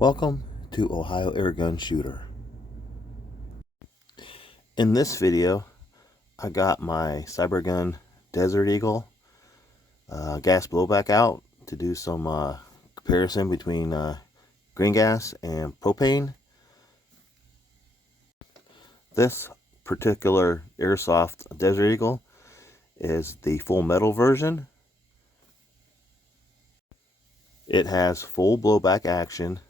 Welcome to Ohio Airgun Shooter. In this video, I got my Cybergun Desert Eagle gas blowback out to do some comparison between green gas and propane. This particular Airsoft Desert Eagle is the full metal version. It has full blowback action,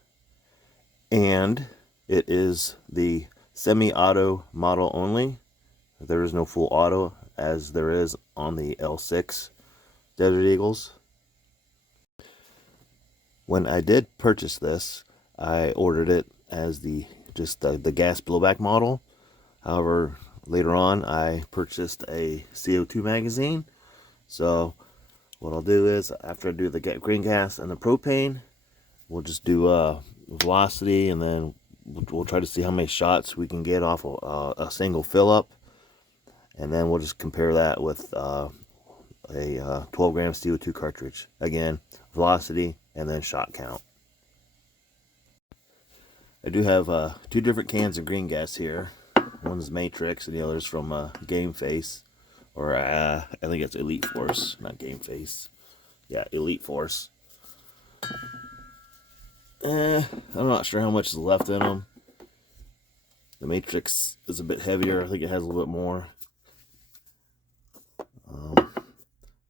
and it is the semi-auto model only. There is no full auto as there is on the L6 Desert Eagles. When I did purchase this, I ordered it as the gas blowback model. However, later on I purchased a CO2 magazine. So what I'll do is, after I do the green gas and the propane, we'll just do velocity, and then we'll try to see how many shots we can get off a single fill up, and then we'll just compare that with a 12-gram CO2 cartridge. Again, velocity and then shot count. I do have two different cans of green gas here. One's Matrix and the other's from Game Face, or I think it's Elite Force, not Game Face. Yeah, Elite Force. I'm not sure how much is left in them. The Matrix is a bit heavier. I think it has a little bit more.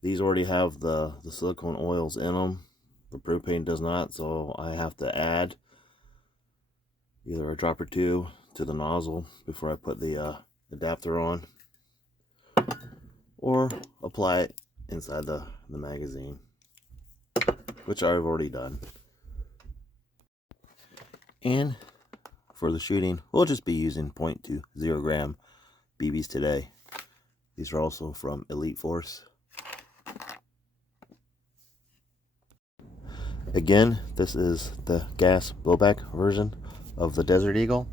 These already have the silicone oils in them. The propane does not, so I have to add either a drop or two to the nozzle before I put the adapter on, or apply it inside the magazine, which I've already done. And for the shooting, we'll just be using 0.20 gram BBs today. These are also from Elite Force. Again, this is the gas blowback version of the Desert Eagle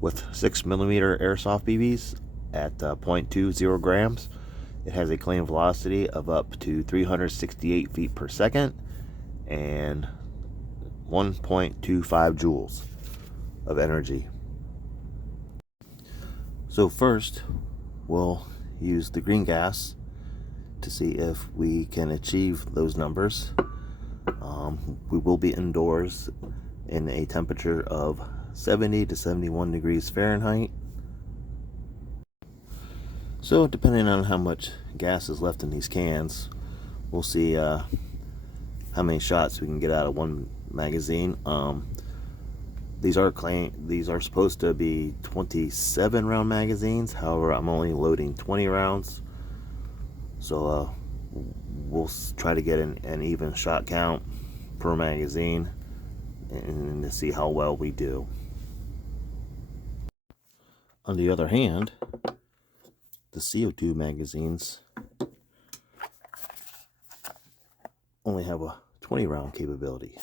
with 6mm airsoft BBs at 0.20 grams. It has a claimed velocity of up to 368 feet per second and 1.25 joules of energy. So first, we'll use the green gas to see if we can achieve those numbers. We will be indoors in a temperature of 70 to 71 degrees Fahrenheit. So depending on how much gas is left in these cans, we'll see how many shots we can get out of one magazine. These are supposed to be 27 round magazines. However, I'm only loading 20 rounds. So we'll try to get an even shot count per magazine and to see how well we do. On the other hand, the CO2 magazines only have a 20 round capability.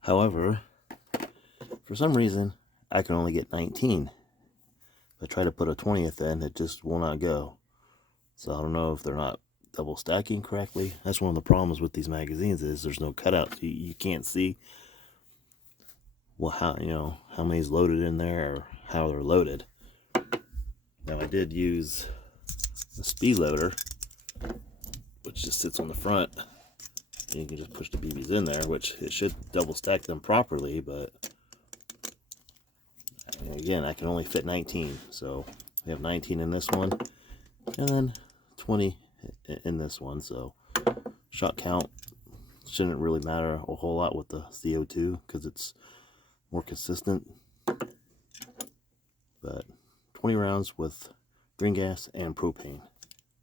However, for some reason, I can only get 19. If I try to put a 20th in, it just will not go. So I don't know if they're not double stacking correctly. That's one of the problems with these magazines, is there's no cutout. You can't see how many is loaded in there or how they're loaded. Now, I did use a speed loader, which just sits on the front. You can just push the BBs in there, which it should double stack them properly, but again, I can only fit 19. So we have 19 in this one, and then 20 in this one. So shot count shouldn't really matter a whole lot with the CO2 because it's more consistent. But 20 rounds with green gas and propane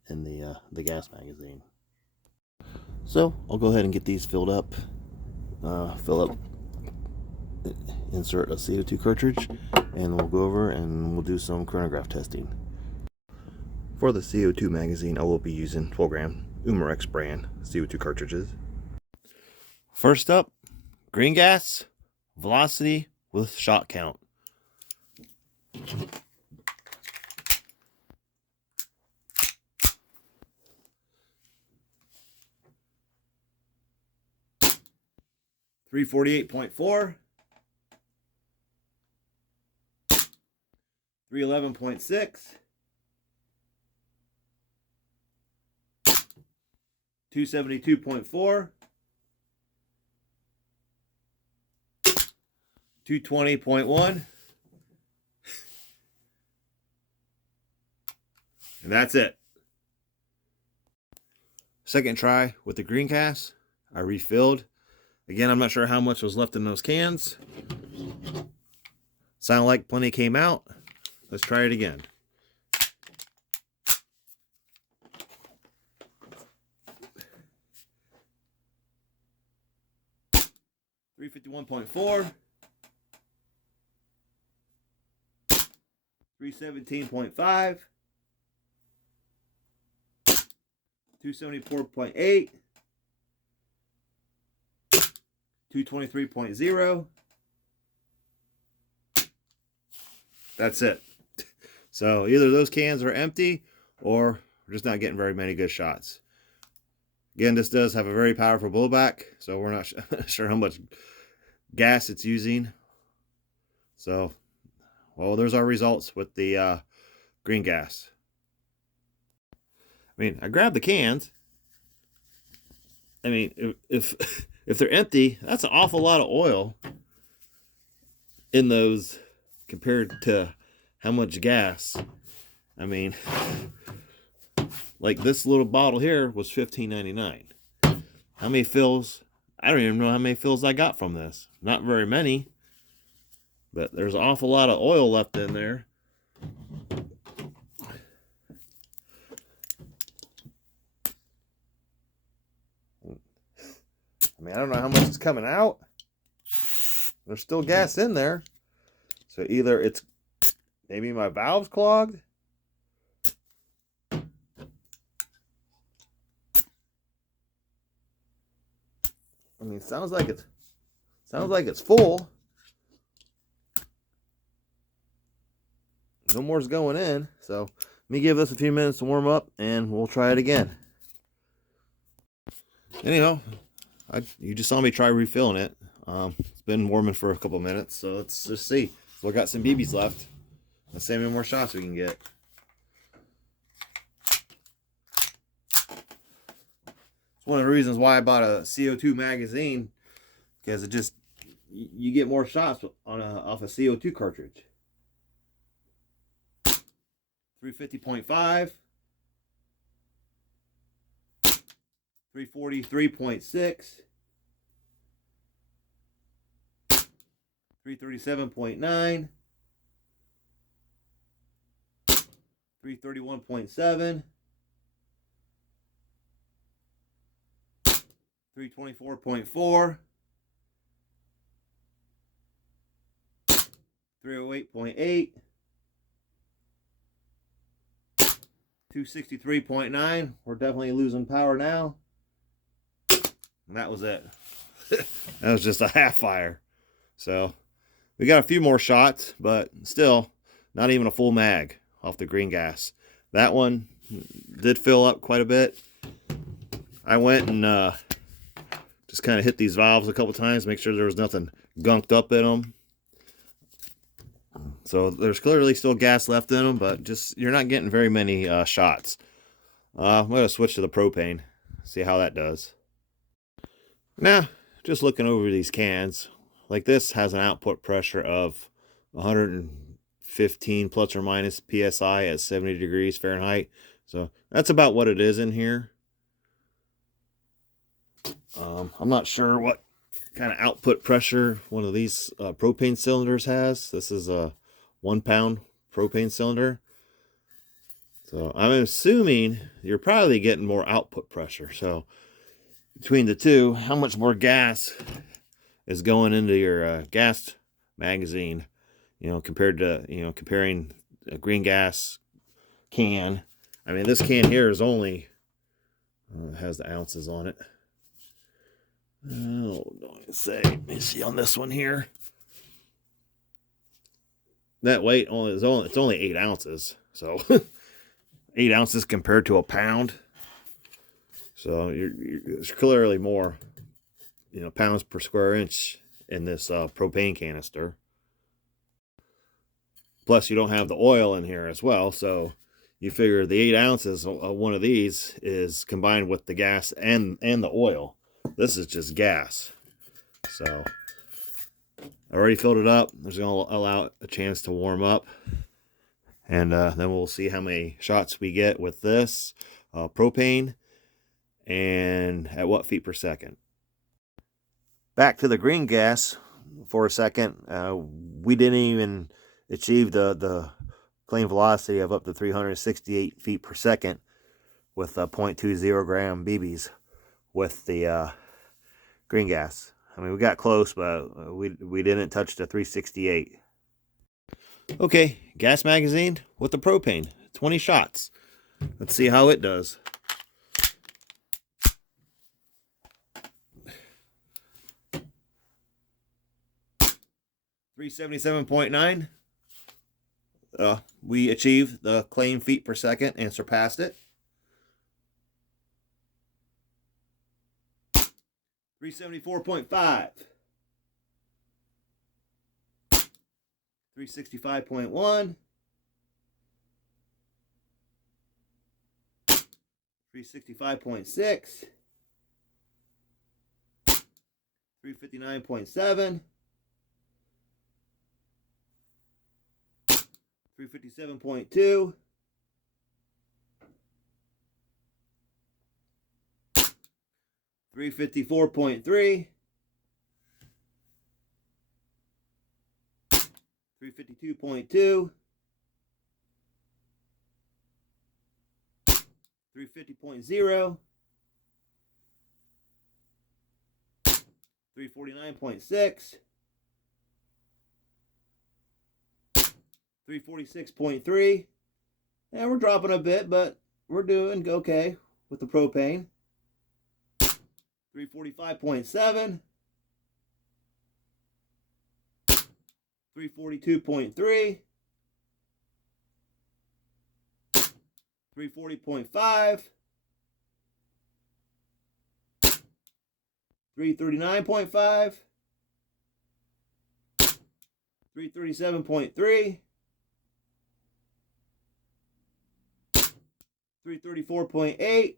in the gas magazine. So I'll go ahead and get these filled up. Insert a CO2 cartridge, and we'll go over and we'll do some chronograph testing. For the CO2 magazine, I will be using 12-gram Umarex brand CO2 cartridges. First up, green gas, velocity with shot count. 348.4, 311.6, 272.4, 220.1, and that's it. Second try with the green gas, I refilled. Again, I'm not sure how much was left in those cans. Sounded like plenty came out. Let's try it again. $351.4, 317.5, 274.8, 223.0. That's it. So either those cans are empty or we're just not getting very many good shots. Again, this does have a very powerful blowback, so we're not sure how much gas it's using. So, well, there's our results with the green gas. I mean, I grabbed the cans. I mean, if they're empty, that's an awful lot of oil in those compared to how much gas. I mean, like this little bottle here was $15.99. How many fills? I don't even know how many fills I got from this. Not very many, but there's an awful lot of oil left in there. I mean, I don't know how much is coming out. There's still gas in there. So either it's maybe my valve's clogged. I mean, sounds like it's full. No more's going in. So let me give this a few minutes to warm up and we'll try it again. Anyhow, you just saw me try refilling it. It's been warming for a couple minutes, so let's just see. So I got some BBs left. Let's see how many more shots we can get. It's one of the reasons why I bought a CO2 magazine, because it just, you get more shots on off a CO2 cartridge. 350.5, 343.6, 337.9, 331.7, 324.4, 308.8, 263.9. We're definitely losing power now. And that was it. That was just a half fire. So we got a few more shots, but still not even a full mag off the green gas. That one did fill up quite a bit. I went and just kind of hit these valves a couple times, make sure there was nothing gunked up in them. So there's clearly still gas left in them, but just you're not getting very many shots. I'm going to switch to the propane, see how that does. Now, just looking over these cans, like this has an output pressure of 115 plus or minus psi at 70 degrees Fahrenheit. So that's about what it is in here. I'm not sure what kind of output pressure one of these propane cylinders has. This is a 1 pound propane cylinder. So I'm assuming you're probably getting more output pressure. So between the two, how much more gas is going into your gas magazine, you know, compared to, you know, comparing a green gas can. I mean, this can here is only, has the ounces on it. Oh, let me see on this one here. That weight only is it's only 8 ounces. So 8 ounces compared to a pound. So there's clearly more pounds per square inch in this propane canister. Plus, you don't have the oil in here as well, so you figure the 8 ounces of one of these is combined with the gas and the oil. This is just gas. So I already filled it up. I'm just going to allow a chance to warm up. And then we'll see how many shots we get with this propane and at what feet per second. Back to the green gas for a second. We didn't even achieve the claim velocity of up to 368 feet per second with 0.20 gram BBs with the green gas. I mean, we got close, but we didn't touch the 368. Okay, gas magazine with the propane, 20 shots. Let's see how it does. $377.9. We achieved the claim feet per second and surpassed it. 374.5. 365.1. 365.6. 359.7. 357.2. 354.3. 352.2. 350.0. 349.6. 346.3. And we're dropping a bit, but we're doing okay with the propane. 345.7. 342.3. 340.5. 339.5. 337.3. 334.8.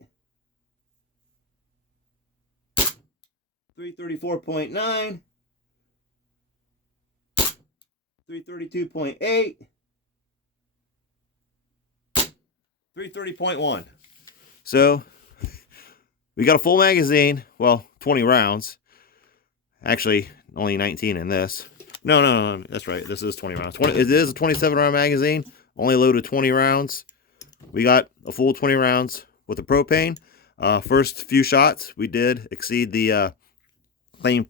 334.9. 332.8. 330.1. So we got a full magazine. Well, 20 rounds. Actually, only 19 in this. No, that's right. This is 20 rounds. It is a 27 round magazine. Only loaded 20 rounds. We got a full 20 rounds with the propane. First few shots, we did exceed the claim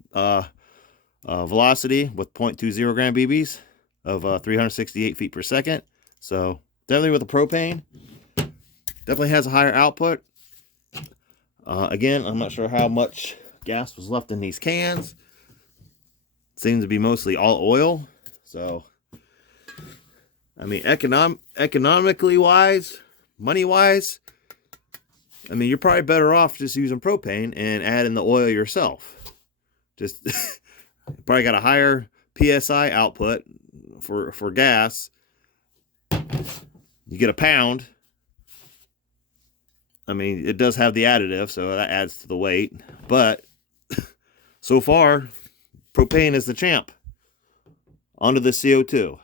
velocity with 0.20 gram BBs of 368 feet per second. So definitely with the propane, definitely has a higher output. Again, I'm not sure how much gas was left in these cans. Seems to be mostly all oil. So, I mean, economically wise, money wise, I mean, you're probably better off just using propane and adding the oil yourself. Just probably got a higher PSI output for gas. You get a pound. I mean, it does have the additive, so that adds to the weight. But so far, propane is the champ. Onto the CO2.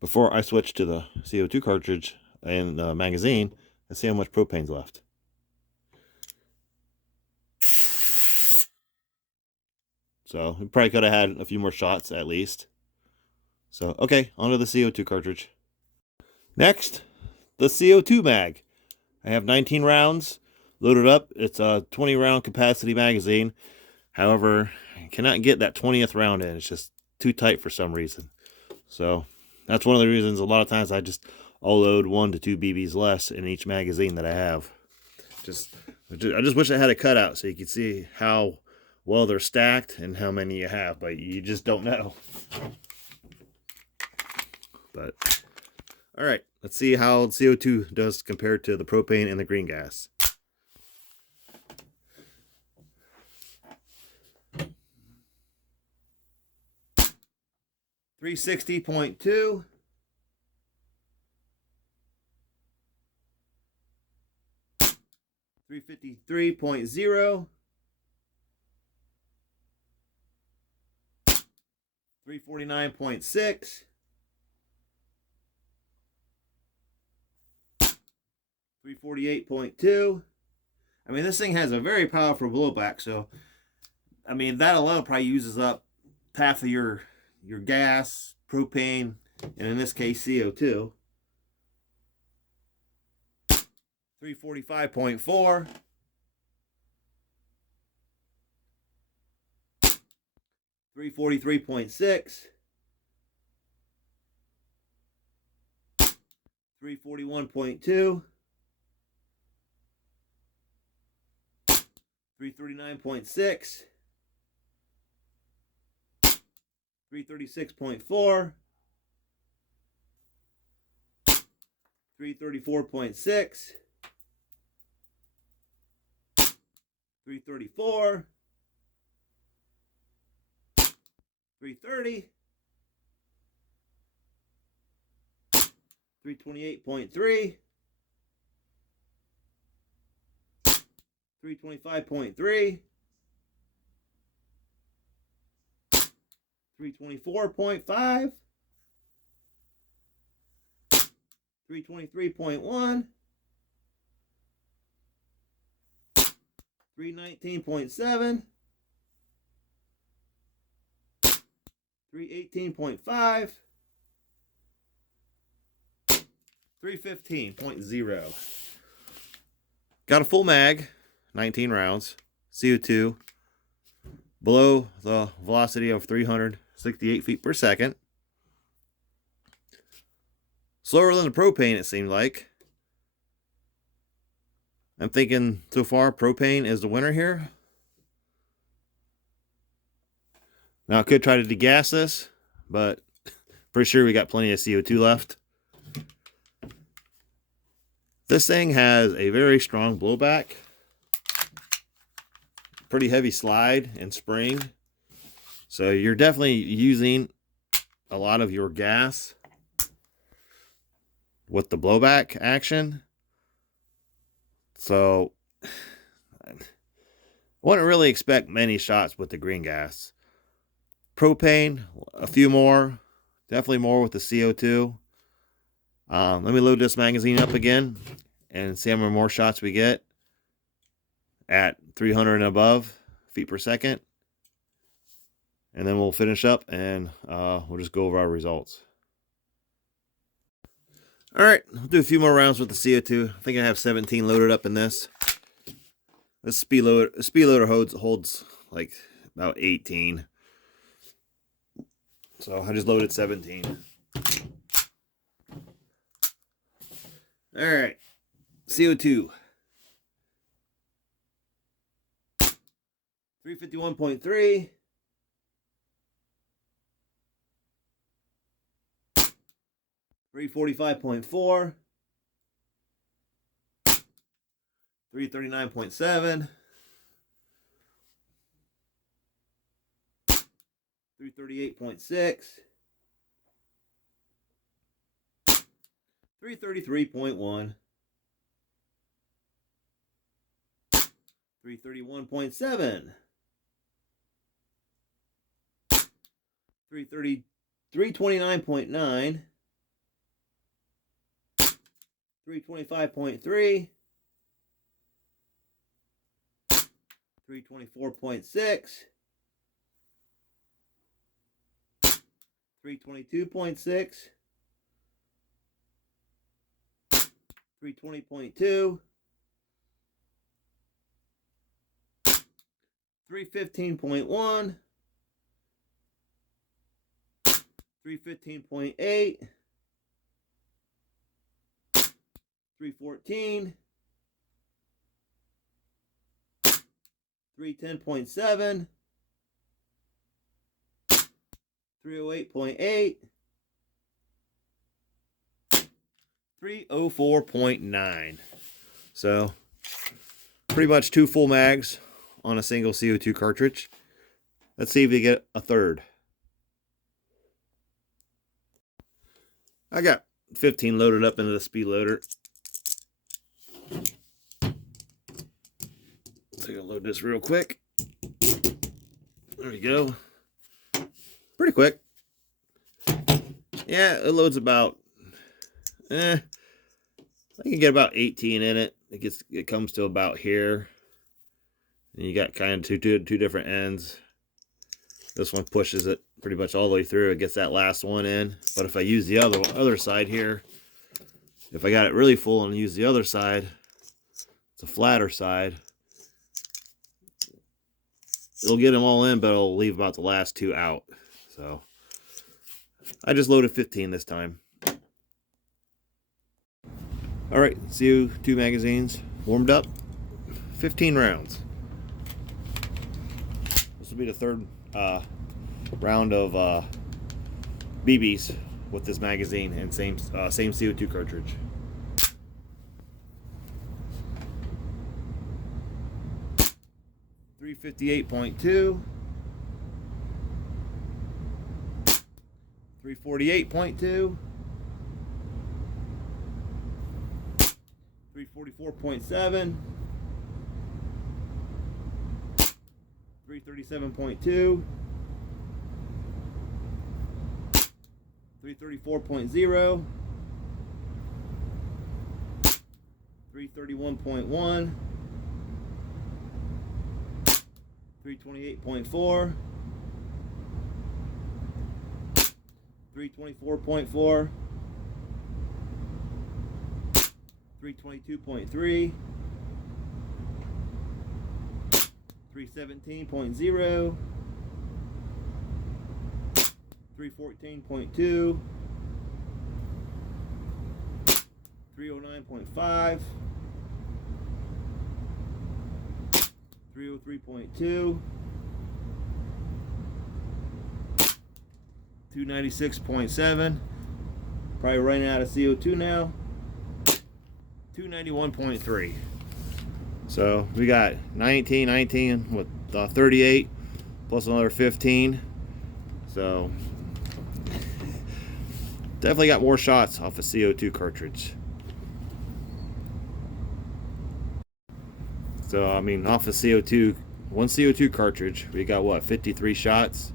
Before I switch to the CO2 cartridge and the magazine, let's see how much propane's left. So we probably could have had a few more shots at least. So, okay, onto the CO2 cartridge. Next, the CO2 mag. I have 19 rounds loaded up. It's a 20 round capacity magazine. However, I cannot get that 20th round in. It's just too tight for some reason. So that's one of the reasons a lot of times I'll load 1 to 2 BBs less in each magazine that I have. I just wish I had a cutout so you could see how well they're stacked and how many you have, but you just don't know. But all right, let's see how CO2 does compared to the propane and the green gas. 360.2, 353.0, 349.6, 348.2. I mean, this thing has a very powerful blowback, so I mean that alone probably uses up half of your gas, propane, and in this case CO2. 345.4, 343.6, 341.2, 339.6, 336.4, 334.6, 334, 330, 328.3, 325.3, 324.5, 323.1, 319.7, 318.5, 315.0. Got a full mag, 19 rounds, CO2, below the velocity of 368 feet per second. Slower than the propane, it seemed like. I'm thinking so far propane is the winner here. Now I could try to degas this, but pretty sure we got plenty of CO2 left. This thing has a very strong blowback, pretty heavy slide and spring, so you're definitely using a lot of your gas with the blowback action. So I wouldn't really expect many shots with the green gas. Propane, a few more, definitely more with the CO2. Let me load this magazine up again and see how many more shots we get at 300 and above feet per second. And then we'll finish up and we'll just go over our results. All right, we'll do a few more rounds with the CO2. I think I have 17 loaded up in this. This speed loader holds like about 18. So I just loaded 17. All right, CO2. 351.3. 345.4. 339.7. 338.6. 333.1. 331.7. 329.9. 325.3. 324.6. 322.6. 320.2. 315.1. 315.8. 314. 310.7. 308.8. 304.9. So pretty much 2 full mags on a single CO2 cartridge. Let's see if we get a third. I got 15 loaded up into the speed loader. So I'm gonna load this real quick. There we go. Pretty quick. Yeah, it loads about I can get about 18 in it. It comes to about here. And you got kind of two different ends. This one pushes it pretty much all the way through. It gets that last one in. But if I use the other side here, if I got it really full and use the other side, it's a flatter side. It'll get them all in, but it'll leave about the last two out. So I just loaded 15 this time. All right, CO2 magazines warmed up, 15 rounds. This will be the third round of BBs with this magazine and same CO2 cartridge. .358.2, 348.2, 344.7, 337.2, 334.0, 331.1, 328.4, 324.4, 322.3, 317.0, 314.2, 309.5, 303.2, 296.7, probably running out of CO2 now, 291.3. So we got 19 with 38 plus another 15. So definitely got more shots off a CO2 cartridge. So I mean, off of CO2, one CO2 cartridge, we got what, 53 shots.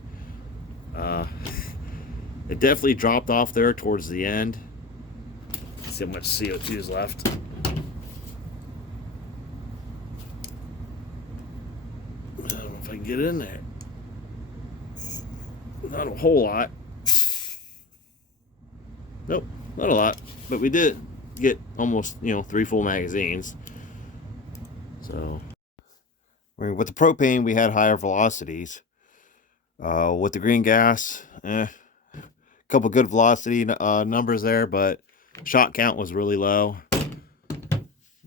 It definitely dropped off there towards the end. Let's see how much CO2 is left. I don't know if I can get in there. Not a whole lot. Nope, not a lot. But we did get almost, 3 full magazines. So, I mean, with the propane, we had higher velocities. With the green gas, a couple good velocity numbers there, but shot count was really low.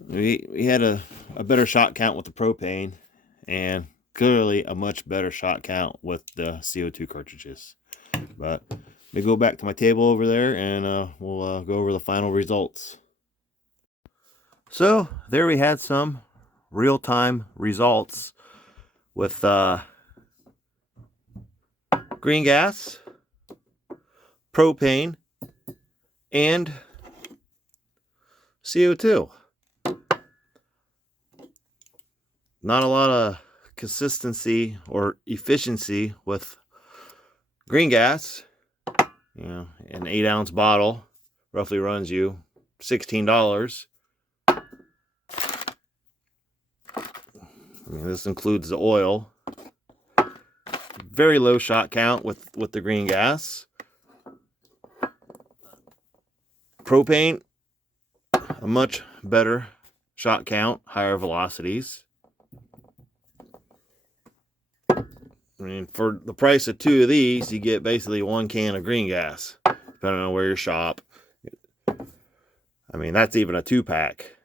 We had a better shot count with the propane, and clearly a much better shot count with the CO2 cartridges. But let me go back to my table over there, and we'll go over the final results. So there we had some real-time results with green gas, propane, and CO2. Not a lot of consistency or efficiency with green gas. An 8-ounce bottle roughly runs you $16. I mean, this includes the oil. Very low shot count with the green gas. Propane, a much better shot count, higher velocities. I mean, for the price of 2 of these, you get basically 1 can of green gas, depending on where you shop. I mean, that's even a 2-pack.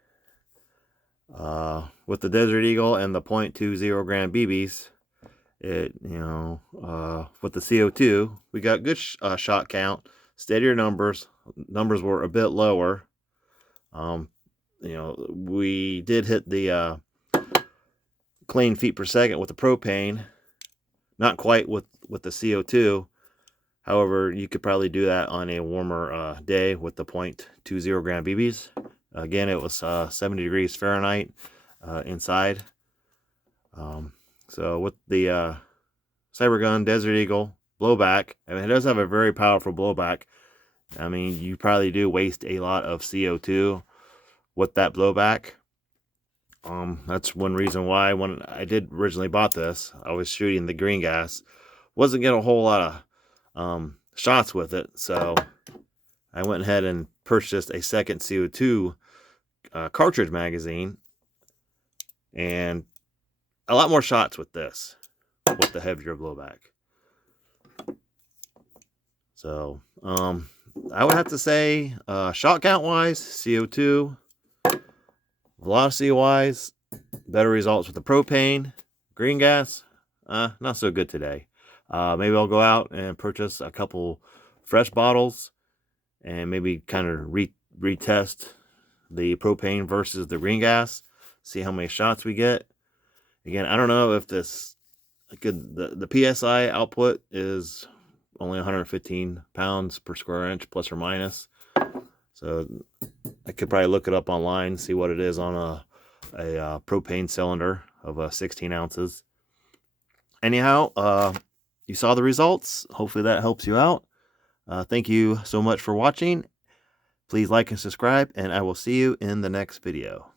With the Desert Eagle and the .20 gram BBs, with the CO2, we got good shot count, steadier numbers. Numbers were a bit lower. We did hit the clean feet per second with the propane, not quite with the CO2. However, you could probably do that on a warmer day with the .20 gram BBs. Again, it was 70 degrees Fahrenheit inside. So with the Cybergun Desert Eagle blowback, I mean, it does have a very powerful blowback. I mean, you probably do waste a lot of CO2 with that blowback. That's one reason why when I did originally bought this, I was shooting the green gas. Wasn't getting a whole lot of shots with it, so I went ahead and purchased a second CO2 cartridge magazine, and a lot more shots with this, with the heavier blowback. So, I would have to say, shot count wise, CO2, velocity wise, better results with the propane. Green gas, not so good today. Maybe I'll go out and purchase a couple fresh bottles and maybe kind of retest the propane versus the green gas, see how many shots we get. Again, I don't know if this the PSI output is only 115 pounds per square inch, plus or minus. So I could probably look it up online, see what it is on a propane cylinder of 16 ounces. Anyhow, you saw the results. Hopefully that helps you out. Thank you so much for watching. Please like and subscribe, and I will see you in the next video.